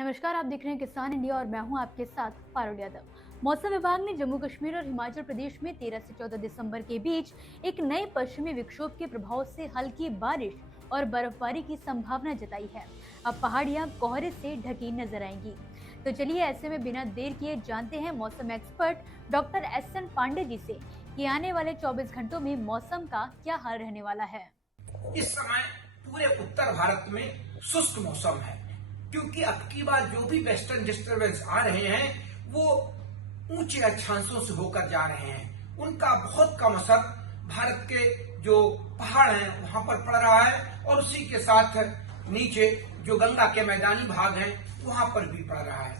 नमस्कार, आप देख रहे हैं किसान इंडिया और मैं हूं आपके साथ फारूक यादव। मौसम विभाग ने जम्मू कश्मीर और हिमाचल प्रदेश में 13 से 14 दिसंबर के बीच एक नए पश्चिमी विक्षोभ के प्रभाव से हल्की बारिश और बर्फबारी की संभावना जताई है। अब पहाड़ियां कोहरे से ढकी नजर आएंगी। तो चलिए ऐसे में बिना देर किए जानते हैं मौसम expert doctor SN Pandey ji से कि आने वाले 24 घंटों में मौसम का क्या हाल रहने वाला है। इस समय पूरे उत्तर भारत में शुष्क मौसम है, क्योंकि अब की बार जो भी वेस्टर्न डिस्टर्बेंस आ रहे हैं वो ऊंचे अक्षांशों से होकर जा रहे हैं। उनका बहुत कम असर भारत के जो पहाड़ हैं वहां पर पड़ रहा है और उसी के साथ नीचे जो गंगा के मैदानी भाग हैं वहां पर भी पड़ रहा है।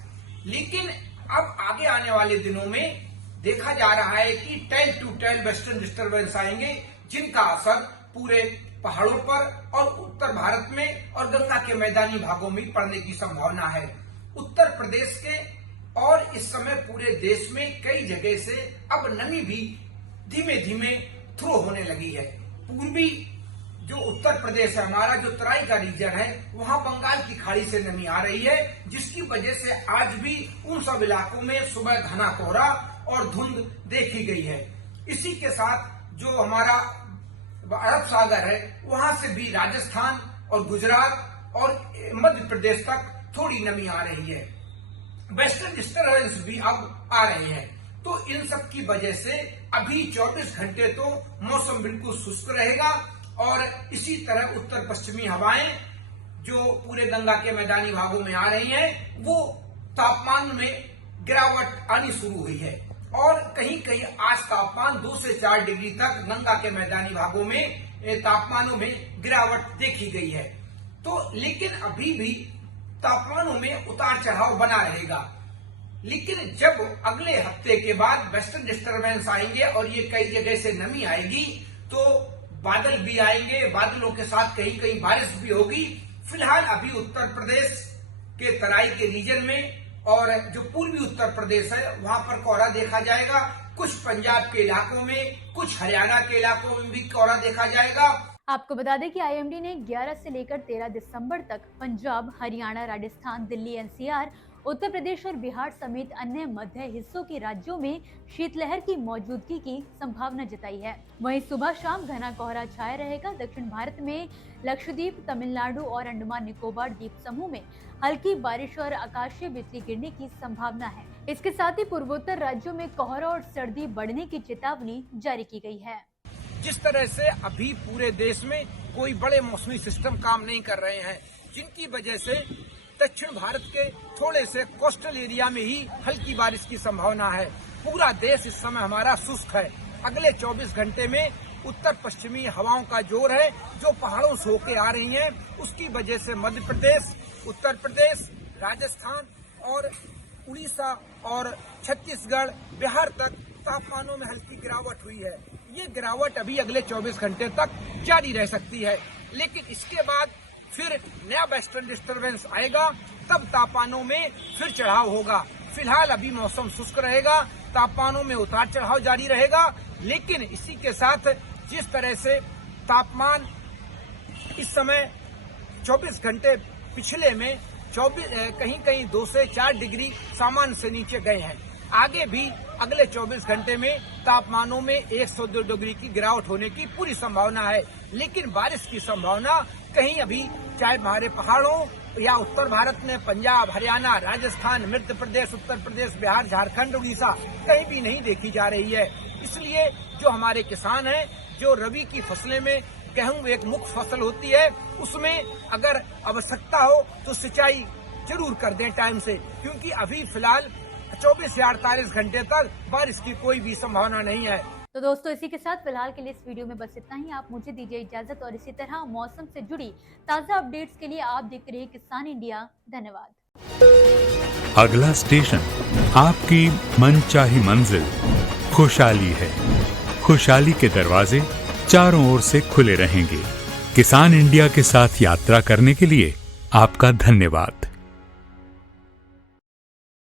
लेकिन अब आगे आने वाले दिनों में देखा जा रहा है कि tail to tail western disturbance आएंगे, जिनका असर पूरे पहाड़ों पर और उत्तर भारत में और गंगा के मैदानी भागों में पड़ने की संभावना है। उत्तर प्रदेश के और इस समय पूरे देश में कई जगह से अब नमी भी धीमे धीमे थ्रो होने लगी है। पूर्वी जो उत्तर प्रदेश है हमारा, जो तराई का रीजन है, वहां बंगाल की खाड़ी से नमी आ रही है, जिसकी वजह से आज भी उन सब इलाकों में सुबह घना कोहरा और धुंध देखी गई है। इसी के साथ जो हमारा अरब सागर है वहां से भी राजस्थान और गुजरात और मध्य प्रदेश तक थोड़ी नमी आ रही है। वेस्टर्न डिस्टर्बेंस भी अब आ रहे हैं। तो इन सब की वजह से अभी 24 घंटे तो मौसम बिल्कुल शुष्क रहेगा और इसी तरह उत्तर पश्चिमी हवाएं जो पूरे गंगा के मैदानी भागों में आ रही हैं वो तापमान में गिरावट आनी शुरू हुई है और कहीं कहीं आज तापमान 2 से 4 डिग्री तक गंगा के मैदानी भागों में तापमानों में गिरावट देखी गई है। तो लेकिन अभी भी तापमानों में उतार चढ़ाव बना रहेगा। लेकिन जब अगले हफ्ते के बाद वेस्टर्न डिस्टर्बेंस आएंगे और ये कई जगह से नमी आएगी तो बादल भी आएंगे, बादलों के साथ कहीं कहीं बारिश भी होगी। फिलहाल अभी उत्तर प्रदेश के तराई के रीजन में और जो पूर्वी उत्तर प्रदेश है वहां पर कोहरा देखा जाएगा। कुछ पंजाब के इलाकों में, कुछ हरियाणा के इलाकों में भी कोहरा देखा जाएगा। आपको बता दें कि IMD ने 11 से लेकर 13 दिसंबर तक पंजाब, हरियाणा, राजस्थान, दिल्ली, NCR, उत्तर प्रदेश और बिहार समेत अन्य मध्य हिस्सों के राज्यों में शीतलहर की मौजूदगी की संभावना जताई है। वहीं सुबह शाम घना कोहरा छाया रहेगा। दक्षिण भारत में लक्षद्वीप, तमिलनाडु और अंडमान निकोबार द्वीप समूह में हल्की बारिश और आकाशीय बिजली गिरने की संभावना है। इसके साथ ही पूर्वोत्तर राज्यों में कोहरा और सर्दी बढ़ने की चेतावनी जारी की गई है। जिस तरह से अभी पूरे देश में कोई बड़े मौसमी सिस्टम काम नहीं कर रहे हैं, जिनकी वजह से दक्षिण भारत के थोड़े से कोस्टल एरिया में ही हल्की बारिश की संभावना है। पूरा देश इस समय हमारा शुष्क है। अगले 24 घंटे में उत्तर पश्चिमी हवाओं का जोर है जो पहाड़ों से होके आ रही हैं, उसकी वजह से मध्य प्रदेश, उत्तर प्रदेश, राजस्थान और उड़ीसा और छत्तीसगढ़, बिहार तक तापमानों में हल्की गिरावट हुई है। ये गिरावट अभी अगले 24 घंटे तक जारी रह सकती है, लेकिन इसके बाद फिर नया वेस्टर्न डिस्टर्बेंस आएगा, तब तापमानों में फिर चढ़ाव होगा। फिलहाल अभी मौसम शुष्क रहेगा, तापमानों में उतार चढ़ाव जारी रहेगा। लेकिन इसी के साथ जिस तरह से तापमान इस समय 24 घंटे पिछले में कहीं कहीं 2 से 4 डिग्री सामान्य से नीचे गए हैं, आगे भी अगले 24 घंटे में तापमानों में 1 से 2 डिग्री की गिरावट होने की पूरी संभावना है। लेकिन बारिश की संभावना कहीं अभी चाहे हमारे पहाड़ों या उत्तर भारत में पंजाब, हरियाणा, राजस्थान, मध्य प्रदेश, उत्तर प्रदेश, बिहार, झारखंड, उड़ीसा कहीं भी नहीं देखी जा रही है। इसलिए जो हमारे किसान हैं, जो रबी की फसलें में गेहूं एक मुख्य फसल होती है, उसमें अगर आवश्यकता हो तो सिंचाई जरूर कर दें टाइम से, क्योंकि अभी फिलहाल 24 से 48 घंटे तक बारिश की कोई भी संभावना नहीं है। तो दोस्तों, इसी के साथ फिलहाल के लिए इस वीडियो में बस इतना ही। आप मुझे दीजिए इजाजत और इसी तरह मौसम से जुड़ी ताज़ा अपडेट्स के लिए आप देखते रहिए किसान इंडिया। धन्यवाद। अगला स्टेशन आपकी मनचाही मंजिल खुशहाली है। खुशहाली के दरवाजे चारों ओर से खुले रहेंगे। किसान इंडिया के साथ यात्रा करने के लिए आपका धन्यवाद।